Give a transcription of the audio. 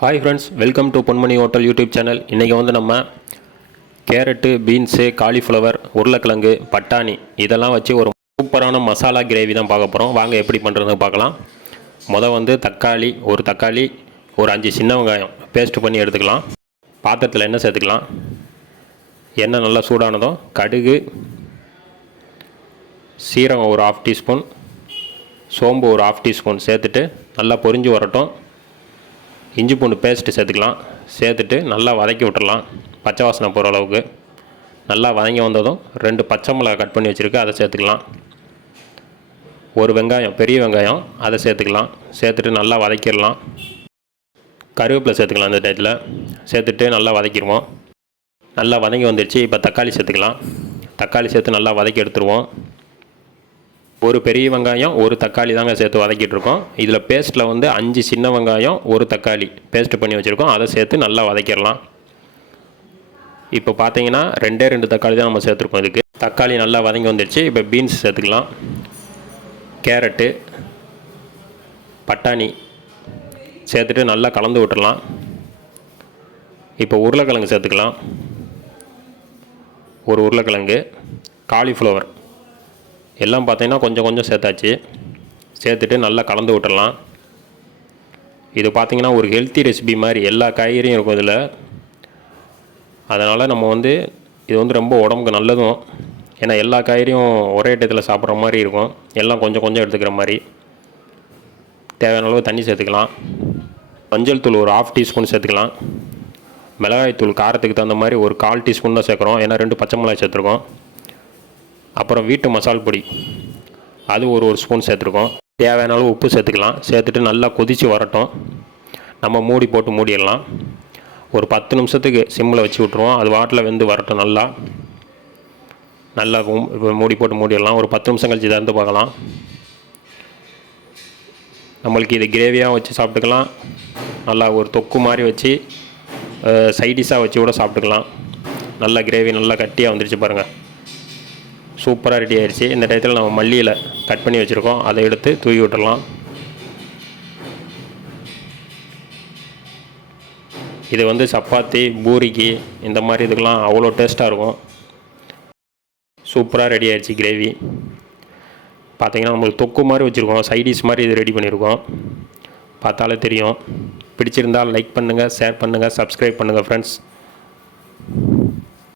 Hi friends welcome to Ponmani hotel YouTube channel இன்றைக்கி வந்து நம்ம கேரட்டு பீன்ஸு காலிஃப்ளவர் உருளைக்கிழங்கு பட்டாணி இதெல்லாம் வச்சு ஒரு சூப்பரான மசாலா கிரேவி தான் பார்க்க போகிறோம் வாங்க எப்படி பண்ணுறதுன்னு பார்க்கலாம். முத வந்து தக்காளி ஒரு தக்காளி ஒரு அஞ்சு சின்ன வெங்காயம் பேஸ்ட் பண்ணி எடுத்துக்கலாம். பாத்திரத்தில் எண்ணெய் சேர்த்துக்கலாம். எண்ணெய் நல்லா சூடானதும் கடுகு சீரகம் ஒரு ஆஃப் டீஸ்பூன் சோம்பு ஒரு ஆஃப் டீஸ்பூன் சேர்த்துட்டு நல்லா பொரிஞ்சு வரட்டும். இஞ்சி பூண்டு பேஸ்ட்டு சேர்த்துக்கலாம். சேர்த்துட்டு நல்லா வதக்கி விட்டுடலாம் பச்சை வாசனை போகிற அளவுக்கு. நல்லா வதங்கி வந்ததும் ரெண்டு பச்சை மிளகா கட் பண்ணி வச்சுருக்கு அதை சேர்த்துக்கலாம். ஒரு வெங்காயம் பெரிய வெங்காயம் அதை சேர்த்துக்கலாம். சேர்த்துட்டு நல்லா வதக்கிடலாம். கருவேப்பிலை சேர்த்துக்கலாம் அந்த டயத்தில். சேர்த்துட்டு நல்லா வதக்கிடுவோம். நல்லா வதங்கி வந்துடுச்சு. இப்போ தக்காளி சேர்த்துக்கலாம். தக்காளி சேர்த்து நல்லா வதக்கி எடுத்துருவோம். ஒரு பெரிய வெங்காயம் ஒரு தக்காளி தாங்க சேர்த்து வதக்கிட்டு இருக்கோம் இதில் பேஸ்ட்டில் வந்து அஞ்சு சின்ன வெங்காயம் ஒரு தக்காளி பேஸ்ட் பண்ணி வச்சுருக்கோம். அதை சேர்த்து நல்லா வதக்கிடலாம். இப்போ பார்த்தீங்கன்னா ரெண்டே ரெண்டு தக்காளி தான் நம்ம சேர்த்துருக்கோம் இதுக்கு. தக்காளி நல்லா வதங்கி வந்துடுச்சு. இப்போ பீன்ஸ் சேர்த்துக்கலாம். கேரட்டு பட்டாணி சேர்த்துட்டு நல்லா கலந்து விட்டுடலாம். இப்போ உருளைக்கிழங்கு சேர்த்துக்கலாம். ஒரு உருளைக்கிழங்கு காலிஃப்ளவர் எல்லாம் பார்த்தீங்கன்னா கொஞ்சம் கொஞ்சம் சேர்த்தாச்சு. சேர்த்துட்டு நல்லா கலந்து விட்டுடலாம். இது பார்த்திங்கன்னா ஒரு ஹெல்த்தி ரெசிபி மாதிரி எல்லா காய்கறியும் இருக்கும் இதில். அதனால் நம்ம வந்து இது வந்து ரொம்ப உடம்புக்கு நல்லதும். ஏன்னா எல்லா காய்கறியும் ஒரே இடத்துல சாப்பிட்ற மாதிரி இருக்கும். எல்லாம் கொஞ்சம் கொஞ்சம் எடுத்துக்கிற மாதிரி. தேவையான அளவு தண்ணி சேர்த்துக்கலாம். மஞ்சள் தூள் ஒரு ஆஃப் டீஸ்பூன் சேர்த்துக்கலாம். மிளகாய் தூள் காரத்துக்கு தகுந்த மாதிரி ஒரு கால் டீஸ்பூன் தான் சேர்க்குறோம். ஏன்னா ரெண்டு பச்சை மிளகாய் சேர்த்துருக்கோம். அப்புறம் வீட்டு மசால் பொடி. அது ஒரு ஒரு ஸ்பூன் சேர்த்துருக்கோம். தேவையான அளவு உப்பு சேர்த்துக்கலாம். சேர்த்துட்டு நல்லா கொதித்து வரட்டும். நம்ம மூடி போட்டு மூடிடலாம். ஒரு பத்து நிமிஷத்துக்கு சிம்மில் வச்சு விட்ருவோம் அது வாட்டில் வெந்து வரட்டும் நல்லா. நல்லா இப்போ மூடி போட்டு மூடிடலாம். ஒரு பத்து நிமிஷம் கழிச்சு திறந்து பார்க்கலாம். நம்மளுக்கு இது கிரேவியாக வச்சு சாப்பிட்டுக்கலாம். நல்லா ஒரு தொக்கு மாதிரி வச்சு சைடிஷாக வச்சு கூட சாப்பிட்டுக்கலாம். நல்லா கிரேவி நல்லா கட்டியாக வந்துருச்சு பாருங்கள் சூப்பராக ரெடி ஆயிடுச்சு இந்த டயத்தில் நம்ம மல்லியில் கட் பண்ணி வச்சுருக்கோம். அதை எடுத்து தூவி விட்டுடலாம் இது வந்து சப்பாத்தி பூரிக்கு இந்த மாதிரி இதுக்கெல்லாம் அவ்வளோ டேஸ்ட்டாக இருக்கும். சூப்பராக ரெடி ஆயிடுச்சு கிரேவி பார்த்திங்கன்னா நம்மளுக்கு தொக்கு மாதிரி வச்சுருக்கோம். சைடிஷ் மாதிரி இது ரெடி பண்ணியிருக்கோம் பார்த்தாலே தெரியும். பிடிச்சிருந்தால் லைக் பண்ணுங்கள் ஷேர் பண்ணுங்கள் சப்ஸ்கிரைப் பண்ணுங்கள் ஃப்ரெண்ட்ஸ்